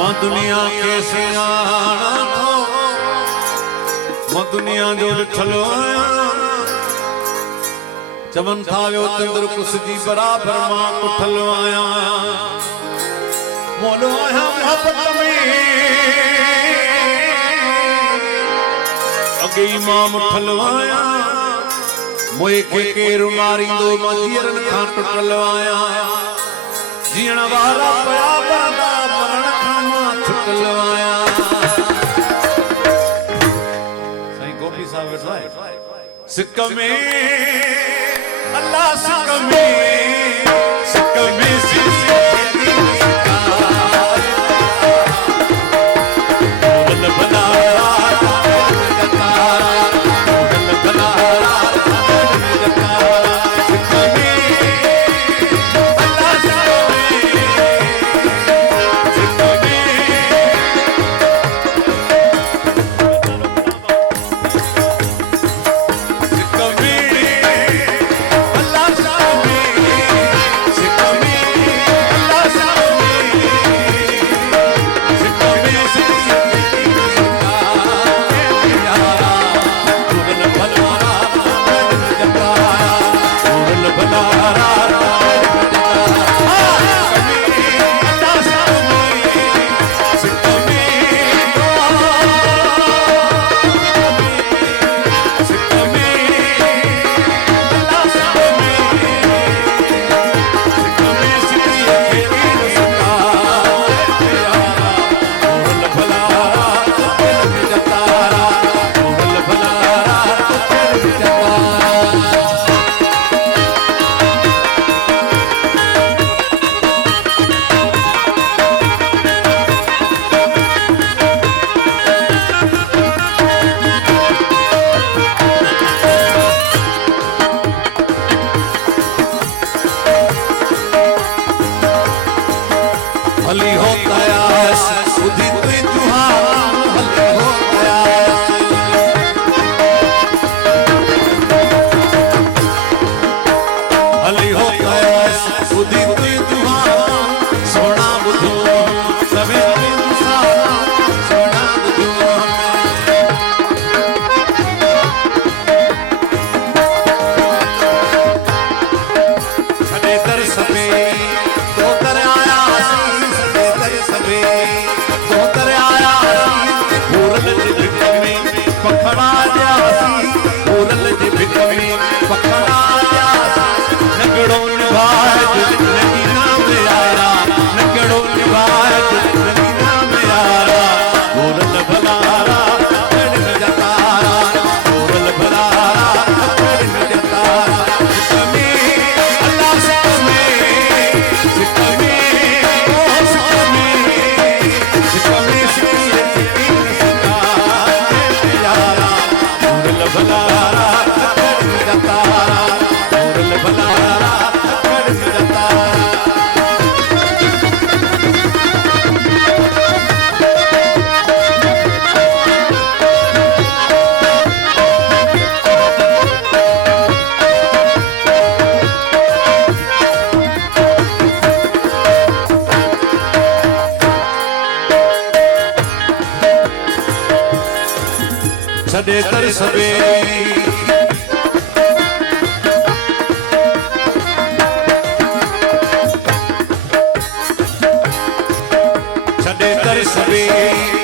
मां दुनिया के सियाणा थो मां दुनिया जो ॾिठलो आहियां चवनि था वियो चंद्र कुस जी बराबर मां कुठलो आहियां मोलो आहियां मोहब्बत में अगे ई मां मुठलो आहियां मोए के केरु मारींदो मां जीअरनि खां टुटलो आहियां जीअण वारा पया बरदा मरण खां मां छुटलो आहियां साईं गोपी साहब वेठो आहे सिक में अल्लाह सिक में छड़े कर सबे छड़े कर सबे